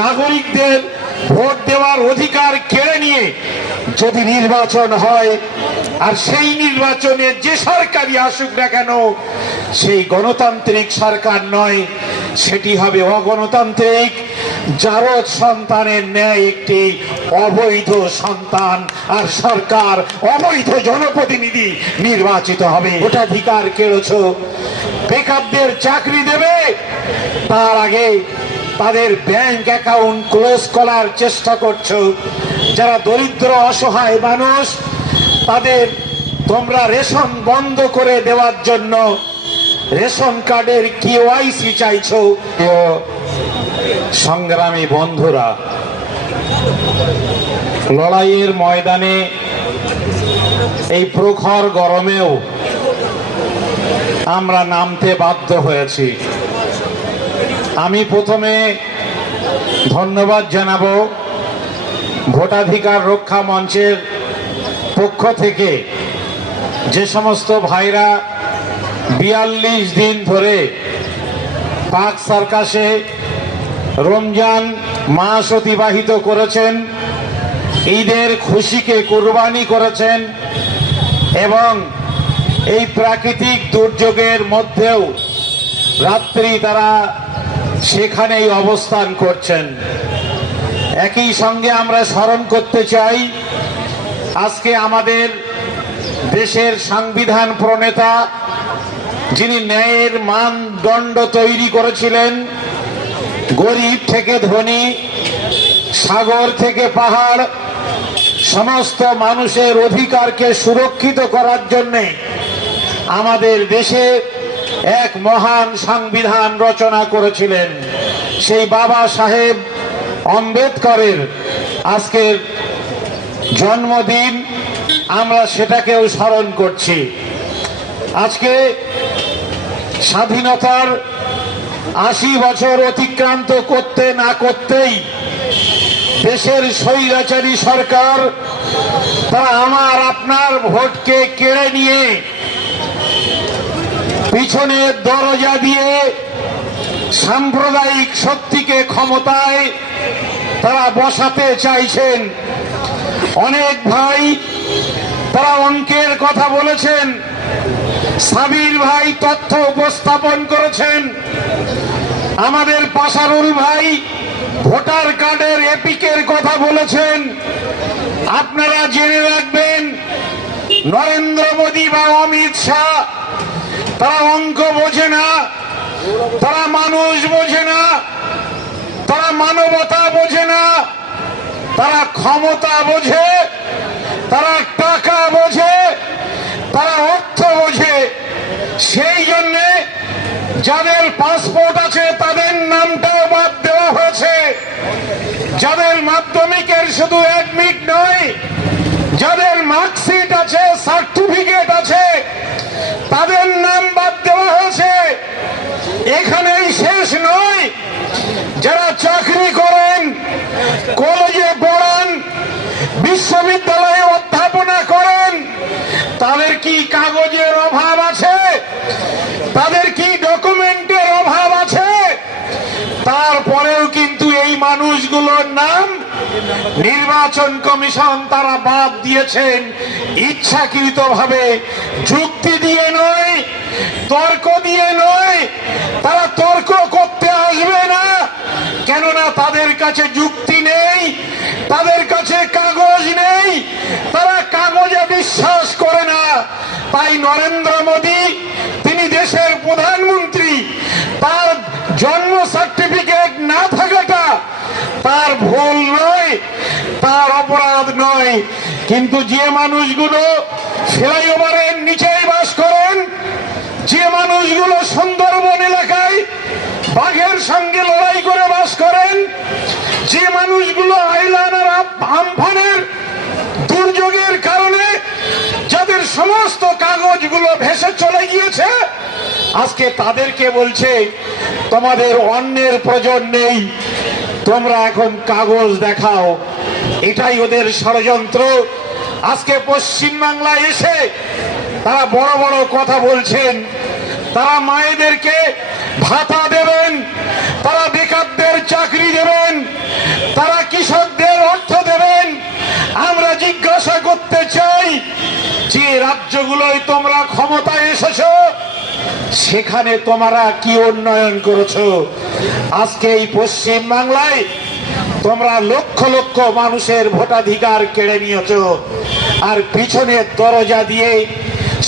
নাগরিকদের ভোট দেওয়ার অধিকার কেড়ে নিয়ে যদি নির্বাচন হয়, আর সেই নির্বাচনে যে সরকারই আসুক না কেন সেই গণতান্ত্রিক সরকার নয়, সেটি হবে অগণতান্ত্রিক জারদ সন্তানের ন্যায় একটি অবৈধ সন্তান, আর সরকার অবৈধ জনপ্রতিনিধি নির্বাচিত হবে। ভোটাধিকার কেড়েছ, বেকারদের চাকরি দেবে, তার আগে তাদের ব্যাংক অ্যাকাউন্ট ক্লোজ করার চেষ্টা করছো। যারা দরিদ্র অসহায় মানুষ, তাদের তোমরা রেশন বন্ধ করে দেওয়ার জন্য রেশন কার্ডের কেওয়াইসি চাইছো। সংগ্রামী বন্ধুরা, লড়াইয়ের ময়দানে এই প্রখর গরমেও আমরা নামতে বাধ্য হয়েছি। আমি প্রথমে ধন্যবাদ জানাবো ভোটাধিকার রক্ষা মঞ্চের পক্ষ থেকে যে সমস্ত ভাইরা ৪২ দিন ধরে পাক সার্কাসে রমজান মাস অতিবাহিত করেছেন, ঈদের খুশিকে কুরবানি করেছেন এবং এই প্রাকৃতিক দুর্যোগের মধ্যেও রাত্রি তারা সেখানেই অবস্থান করছেন। একই সঙ্গে আমরা স্মরণ করতে চাই, আজকে আমাদের দেশের সংবিধান প্রণেতা, যিনি ন্যায়ের মানদণ্ড তৈরি করেছিলেন, গরিব থেকে ধনী, সাগর থেকে পাহাড়, সমস্ত মানুষের অধিকারকে সুরক্ষিত করার জন্যে আমাদের দেশে এক মহান সংবিধান রচনা করেছিলেন। সেই বাবা সাহেব আম্বেদকরের আজকের জন্মদিন, আমরা সেটাকেও স্মরণ করছি। আজকে স্বাধীনতার ৮০ বছর অতিক্রান্ত করতে না করতেই দেশের স্বৈরাচারী সরকার তারা আমার আপনার ভোটকে কেড়ে নিয়ে পিছনের দরজা দিয়ে সাম্প্রদায়িক শক্তিকে ক্ষমতায় তারা বসাতে চাইছেন। অনেক ভাই তারা অঙ্কের কথা বলেছেন, সাবির ভাই তথ্য উপস্থাপন করেছেন, আমাদের পাশারুল ভাই ভোটার কার্ডের এপিকের কথা বলেছেন। আপনারা জেনে রাখবেন, নরেন্দ্র মোদী বা অমিত শাহ তারা অঙ্ক বোঝে না, তারা মানুষ বোঝে না, তারা মানবতা বোঝে না, তারা ক্ষমতা বোঝে, তারা টাকা বোঝে, তারা অর্থ বোঝে। সেই জন্যে যাদের পাসপোর্ট আছে তাদের নামটাও বাদ দেওয়া হয়েছে, যাদের মাধ্যমিকের শুধু অ্যাডমিট নয়, যাদের মার্কশিট আছে, সার্টিফিকেট আছে, তাদের নাম বাদ দেওয়া হয়েছে। এখানেই শেষ নয়, যারা চাকরি করেন, কলেজে পড়ান, বিশ্ববিদ্যালয়ে অধ্যাপনা করেন, তাদের কি কাগজের অভাব আছে? তাদের কি ডকুমেন্টের অভাব আছে? তারপরেও কিন্তু এই মানুষগুলোর নাম নির্বাচন কমিশন তারা বাদ দিয়েছেন ইচ্ছাকৃতভাবে, যুক্তি দিয়ে নয়, তর্ক দিয়ে নয়। তারা তর্ক করতে আসবে না, কেননা তাদের কাছে যুক্তি নেই, তাদের কাছে কাগজ নেই, তারা কাগজে বিশ্বাস করে না। তাই নরেন্দ্র মোদী, তিনি দেশের প্রধানমন্ত্রী, তার জন্ম সার্টিফিকেট না থাকাটা তার ভুল নয়, তার অপরাধ নয়। কিন্তু যে মানুষগুলো ফ্লাইওভারের নিচেই বাস করেন, যে মানুষগুলো সুন্দরবন এলাকায় বাঘের সঙ্গে লড়াই করে বাস করেন, যে মানুষগুলো আইলান আর আমফানের দুর্যোগের কারণে যাদের সমস্ত কাগজগুলো ভেসে চলে গিয়েছে, আজকে তাদেরকে বলছে তোমাদের অন্যের প্রয়োজন নেই, তোমরা এখন কাগজ দেখাও। এটাই ওদের ষড়যন্ত্র। আজকে পশ্চিম বাংলায় এসে তারা বড় বড় কথা বলছেন, তারা মায়েদেরকে ভাতা দেবেন, তারা বেকারদের চাকরি দেবেন, যে রাজ্যগুলোয় তোমরা ক্ষমতায় এসেছো সেখানে তোমরা কি উন্নয়ন করেছো? আজকে এই পশ্চিম বাংলায় তোমরা লক্ষ লক্ষ মানুষের ভোটাধিকার কেড়ে নিয়েছো, আর পিছনের দরজা দিয়ে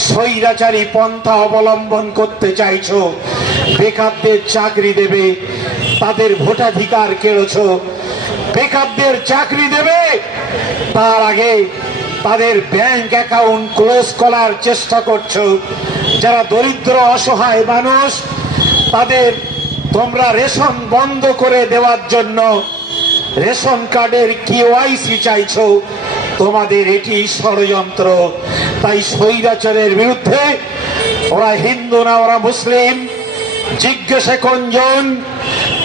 স্বৈরাচারী পন্থা অবলম্বন করতে চাইছো। বেকারদের চাকরি দেবে, তাদের ভোটাধিকার কেড়েছো। বেকারদের চাকরি দেবে, তার আগে তাদের ব্যাংক অ্যাকাউন্ট ক্লোজ করার চেষ্টা করছো। যারা দরিদ্র অসহায় মানুষ, তাদের তোমরা রেশন বন্ধ করে দেওয়ার জন্য রেশন কার্ডের কেওয়াইসি চাইছো। তোমাদের এটি ষড়যন্ত্র। তাই স্বৈরাচারের বিরুদ্ধে, ওরা হিন্দু না ওরা মুসলিম, জিজ্ঞাসা কোনজন,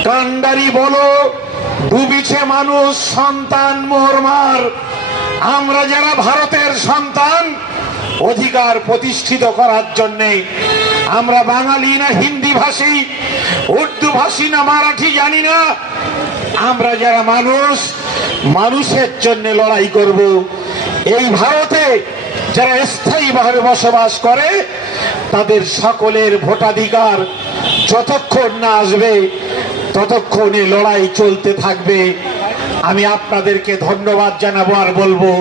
কান্ডারি বলো, ডুবিছে মানুষ, সন্তান মোরমার। আমরা যারা ভারতের সন্তান, অধিকার প্রতিষ্ঠিত করার জন্যে আমরা বাঙালি না হিন্দি ভাষী, উর্দু ভাষী না মারাঠি জানি না, আমরা যারা মানুষ, মানুষের জন্য লড়াই করব। এই ভারতে যারা স্থায়ীভাবে বসবাস করে তাদের সকলের ভোটাধিকার যতক্ষণ না আসবে ততক্ষণে লড়াই চলতে থাকবে। আমি আপনাদেরকে ধন্যবাদ জানাবো আর বলবো,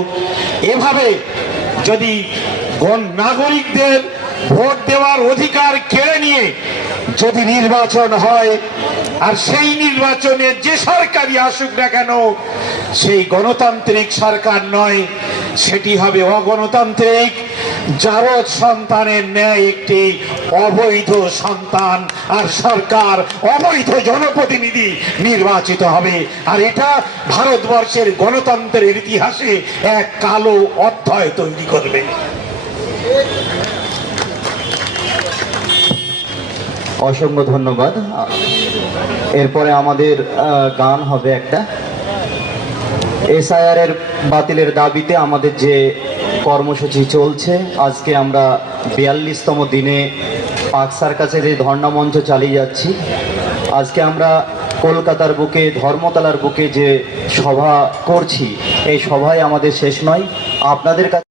এভাবে যদি নাগরিকদের ভোট দেওয়ার অধিকার কেড়ে নিয়ে যদি নির্বাচন হয়, আর সেই নির্বাচনে যে সরকারই আসুক না কেন সেই গণতান্ত্রিক সরকার নয়, সেটি হবে অগণতান্ত্রিক জারজ সন্তানের ন্যায় একটি অবৈধ সন্তান, আর সরকার অবৈধ জনপ্রতিনিধি নির্বাচিত হবে। আর এটা ভারতবর্ষের গণতন্ত্রের ইতিহাসে এক কালো অধ্যায় তৈরি করবে। অসংখ্য ধন্যবাদ। এরপরে আমাদের গান হবে একটা। এসআইআর এর বাতিলের দাবিতে আমাদের যে কর্মসূচি চলছে, আজকে আমরা 42তম দিনে পাকসার কাছে যে ধর্ণা মঞ্চ চালিয়ে যাচ্ছি। আজকে আমরা কলকাতার বুকে, ধর্মতলার বুকে যে সভা করছি, এই সভায় আমাদের শেষ নয়। আপনাদের কাছে